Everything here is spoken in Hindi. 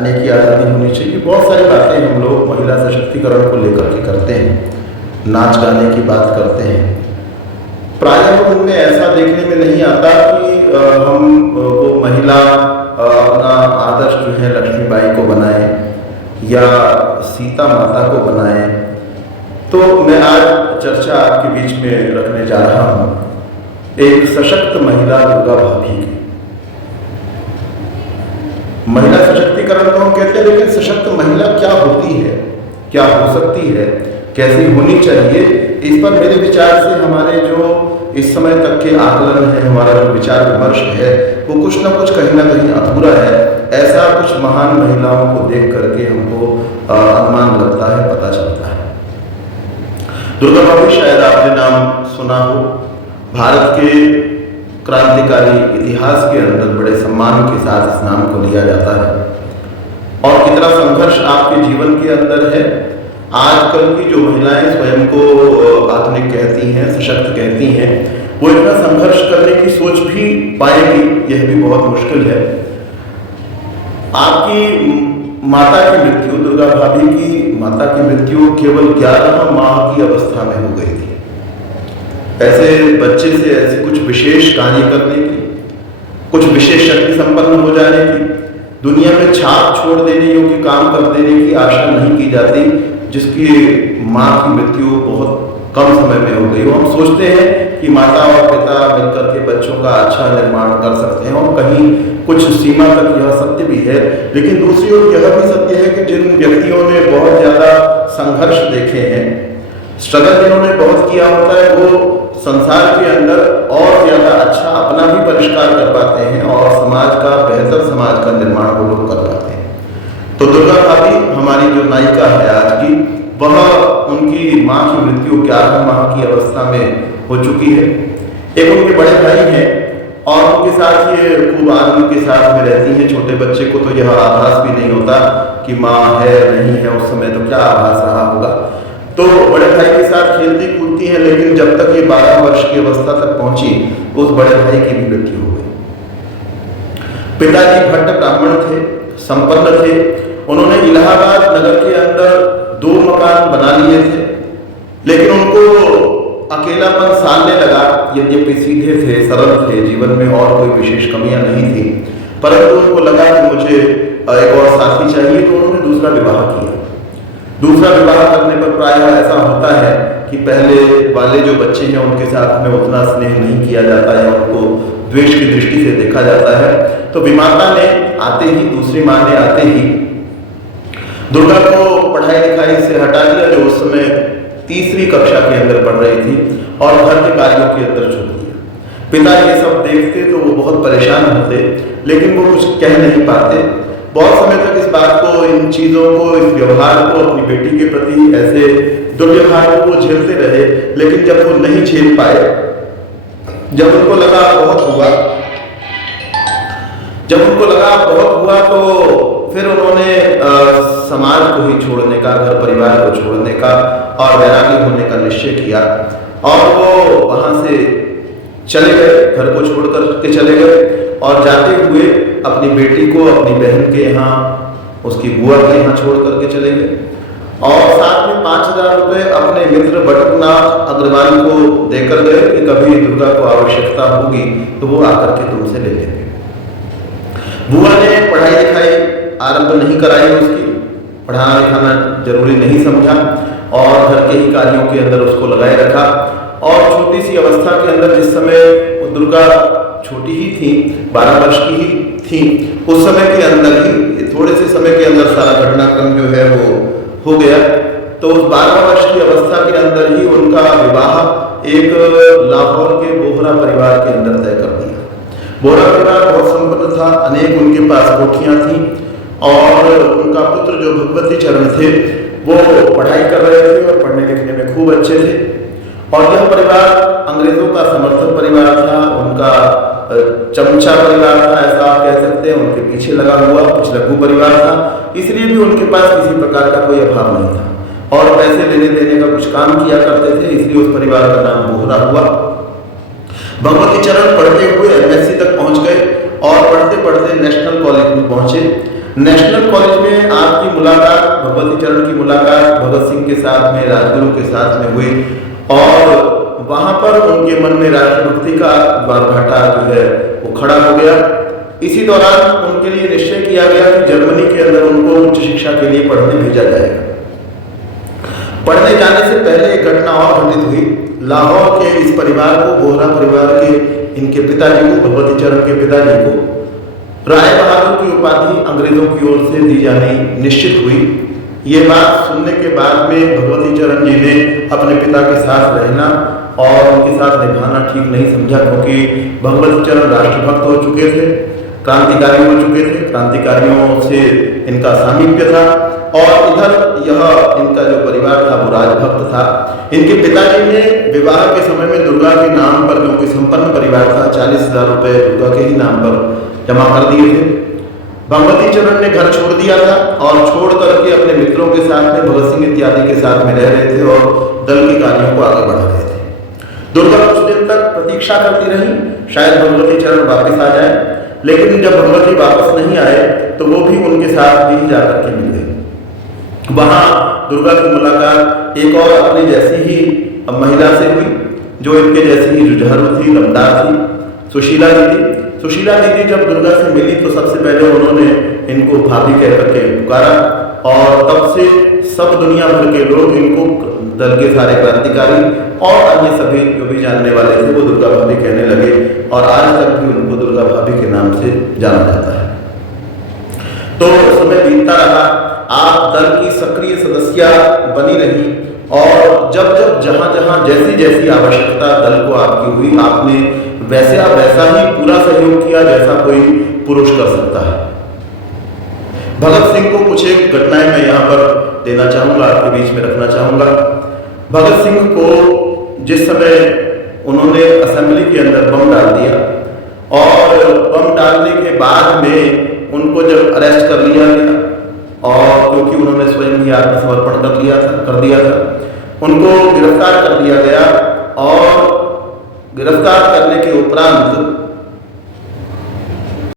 की आज़ादी होनी चाहिए। बहुत सारी बातें हम लोग महिला सशक्तिकरण को लेकर के करते हैं, नाच गाने की बात करते हैं। प्रायः उनमें ऐसा देखने में नहीं आता कि हम वो महिला अपना आदर्श जो है लक्ष्मीबाई को बनाएं या सीता माता को बनाएं। तो मैं आज चर्चा आपके बीच में रखने जा रहा हूँ एक सशक्त महिला दुर्गा भाभी की। महिला सशक्तिकरण को हम कहते हैं, लेकिन सशक्त महिला क्या होती है, क्या हो सकती है, कैसी होनी चाहिए, इस पर मेरे विचार से हमारे जो इस समय तक के आकलन है, हमारा जो विचार विमर्श है, वो कुछ ना कुछ कहीं ना कहीं अधूरा है। ऐसा कुछ महान महिलाओं को देख करके हमको अनुमान लगता है, पता चलता है। दुर्गा भाभी शायद आपने नाम सुना हो। भारत के क्रांतिकारी इतिहास के अंदर बड़े सम्मान के साथ इस नाम को लिया जाता है। और कितना संघर्ष आपके जीवन के अंदर है। आजकल की जो महिलाएं स्वयं को आधुनिक कहती हैं, सशक्त कहती हैं, वो इतना संघर्ष करने की सोच भी पाएगी, यह भी बहुत मुश्किल है। आपकी माता की मृत्यु, दुर्गा भाभी की माता की मृत्यु केवल 11 माह की अवस्था में हो गई थी। ऐसे बच्चे से ऐसे कुछ विशेष कार्य करने की, कुछ विशेष शक्ति संपन्न हो जाने की, दुनिया में छाप छोड़ देने योग्य काम कर देने की आशा नहीं की जाती, जिसकी माँ की मृत्यु बहुत कम समय में हो गई हो। हम सोचते हैं कि माता और पिता मिलकर के बच्चों का अच्छा निर्माण कर सकते हैं, और कहीं कुछ सीमा तक यह सत्य भी है। लेकिन दूसरी ओर यह भी सत्य है कि जिन व्यक्तियों ने बहुत ज़्यादा संघर्ष देखे हैं, स्ट्रगल जिन्होंने बहुत किया होता है, वो संसार के अंदर और ज़्यादा अच्छा अपना भी परिष्कार कर पाते हैं और समाज का, बेहतर समाज का निर्माण वो लोग कर पाते हैं। तो दुर्गा भाभी हमारी जो नायिका है आज की, वह उनकी माँ की मृत्यु 11 माह की अवस्था में हो चुकी है। एक उनके बड़े भाई हैं और उनके साथ ये खूब आनंद के साथ में रहती हैं। छोटे बच्चे को तो यह आभास भी नहीं होता कि माँ है नहीं है, उस समय तो क्या आभास रहा होगा। तो बड़े भाई के साथ खेलती कूदती हैं, लेकिन जब तक ये 12 वर्ष की अवस्था तक पहुंची, उस बड़े भाई की भी मृत्यु हो गई। पिताजी भट्ट ब्राह्मण थे, संपन्न थे। उन्होंने इलाहाबाद नगर के अंदर 2 मकान बना लिए थे, लेकिन उनको अकेलापन सालने लगा। यद्यपि सीधे थे, सरल थे, जीवन में और कोई विशेष कमियां नहीं थी, परंतु उनको लगा कि मुझे एक और साथी चाहिए, तो उन्होंने दूसरा विवाह किया। दूसरा विवाह करने पर प्रायः ऐसा होता है कि पहले वाले जो बच्चे हैं उनके साथ में उतना स्नेह नहीं किया जाता है, उनको द्वेष की दृष्टि से देखा जाता है। तो विमाता ने आते ही, दूसरी माँ ने आते ही दुर्गा को पढ़ाई लिखाई से हटा दिया, जो उस समय 3री कक्षा के अंदर पढ़ रही थी, और घर के कार्यों के अंदर छोड़ दिया। पिता ये सब देखते तो वो बहुत परेशान होते, लेकिन वो कुछ कह नहीं पाते। बहुत समय तक इस बात को, इन चीज़ों को, इस व्यवहार को, अपनी बेटी के प्रति ऐसे दुर्व्यवहार को वो झेलते रहे। लेकिन जब वो नहीं झेल पाए, जब उनको लगा बहुत हुआ, तो फिर उन्होंने समाज को ही छोड़ने का, घर परिवार को छोड़ने का और वैरागी होने का निश्चय किया, और वो वहाँ से चले गए, घर को छोड़कर के चले गए। और जाते हुए अपनी बेटी को अपनी बहन के यहाँ, उसकी बुआ के यहाँ छोड़ करके चले गए, और साथ में 5000 रुपये अपने मित्र बटुकनाथ अग्रवाल को देकर गए कि कभी दुर्गा को आवश्यकता होगी तो वो आकर के तुमसे ले लेंगे। बुआ ने पढ़ाई लिखाई आरंभ नहीं कराई, उसकी पढ़ाना लिखाना जरूरी नहीं समझा, और घर के ही कार्यों के अंदर उसको लगाए रखा। और छोटी सी अवस्था के अंदर, जिस समय दुर्गा छोटी ही थी, 12 वर्ष की ही थी, उस समय के अंदर ही, थोड़े से समय के अंदर सारा घटनाक्रम जो है वो हो गया। तो उस 12 वर्ष की अवस्था के अंदर ही उनका विवाह एक लाहौर के बोहरा परिवार के अंदर तय कर दिया। बोहरा परिवार बहुत संपन्न था, अनेक उनके पास कोठियाँ थीं, और उनका पुत्र जो भगवती चरण थे वो पढ़ाई कर रहे थे और पढ़ने लिखने में खूब अच्छे थे। और यह परिवार अंग्रेजों का समर्थक परिवार था, उनका चमचा परिवार था, ऐसा आप कह सकते हैं। उनके पीछे लगा हुआ कुछ लघु परिवार था, इसलिए भी उनके पास किसी प्रकार का कोई अभाव नहीं था, और पैसे लेने देने का कुछ काम किया करते थे, इसलिए उस परिवार का नाम बोहरा हुआ। भगवती चरण पढ़ते हुए MSc तक पहुंच गए, और पढ़ते पढ़ते नेशनल कॉलेज में पहुंचे। नेशनल कॉलेज में आपकी मुलाकात, भगवती चरण की मुलाकात भगत सिंह के साथ में, राजगुरु के साथ में हुई और वहां पर उनके मन में राष्ट्रभक्ति का भाटा जो है वो खड़ा हो गया। इसी दौरान उनके लिए निश्चय किया गया कि जर्मनी के अंदर उनको उच्च शिक्षा के लिए पढ़ने भेजा जाएगा। पढ़ने जाने से पहले एक घटना और घटित हुई। लाहौर के इस परिवार को, बोहरा परिवार के इनके पिताजी को, भगवती चरण के पिताजी को राय बहादुर की उपाधि अंग्रेजों की ओर से दी जानी निश्चित हुई। ये बात सुनने के बाद में भगवती चरण जी ने अपने पिता के साथ रहना और उनके साथ निभाना ठीक नहीं समझा, क्योंकि भगवती चरण राष्ट्रभक्त हो चुके थे, क्रांतिकारी हो चुके थे, क्रांतिकारियों से इनका सामीप्य था और इधर यह इनका जो परिवार था वो राजभक्त था। इनके पिताजी ने विवाह के समय में दुर्गा के नाम पर, क्योंकि संपन्न परिवार था, 40,000 रुपए दुर्गा के ही नाम पर जमा कर दिए थे। भगवती चरण ने घर छोड़ दिया था और छोड़ करके अपने मित्रों के साथ में, भगत सिंह इत्यादि के साथ में रह रहे थे और दल के कार्यों को आगे बढ़ा रहे थे। दुर्गा कुछ दिन तक प्रतीक्षा करती रही, शायद भगवती चरण वापस आ जाए, लेकिन जब भगवती वापस नहीं आए तो वो भी उनके साथ भी जाकर के मिल गई। वहां दुर्गा की मुलाकात एक और अपनी जैसी ही महिला से हुई, जो इनके जैसी ही जुझारू थी, दमदार थी, सुशीला दीदी। सुशीला दीदी जब दुर्गा से मिली तो सबसे पहले उन्होंने इनको भाभी कह करके पुकारा और तब से सब दुनिया भर के लोग इनको, दल के सारे क्रांतिकारी और अन्य सभी जो भी जानने वाले थे, वो दुर्गा भाभी कहने लगे और आज तक भी उनको दुर्गा भाभी के नाम से जाना जाता है। तो समय बीतता रहा, आप दल की सक्रिय सदस्य बनी रही और जब जब जहां जहां जैसी जैसी आवश्यकता दल को आपकी हुई, आपने वैसा ही पूरा सहयोग किया जैसा कोई पुरुष कर सकता है। भगत सिंह को कुछ एक घटनाएं मैं यहाँ पर देना चाहूँगा, आपके बीच में रखना चाहूँगा। भगत सिंह को जिस समय उन्होंने असेंबली के अंदर बम डाल दिया और बम डालने के बाद में उनको जब अरेस्ट कर लिया गया और क्योंकि उन्होंने स्वयं ही आत्मसमर्पण कर दिया था, उनको गिरफ्तार कर लिया गया और गिरफ्तार करने के उपरांत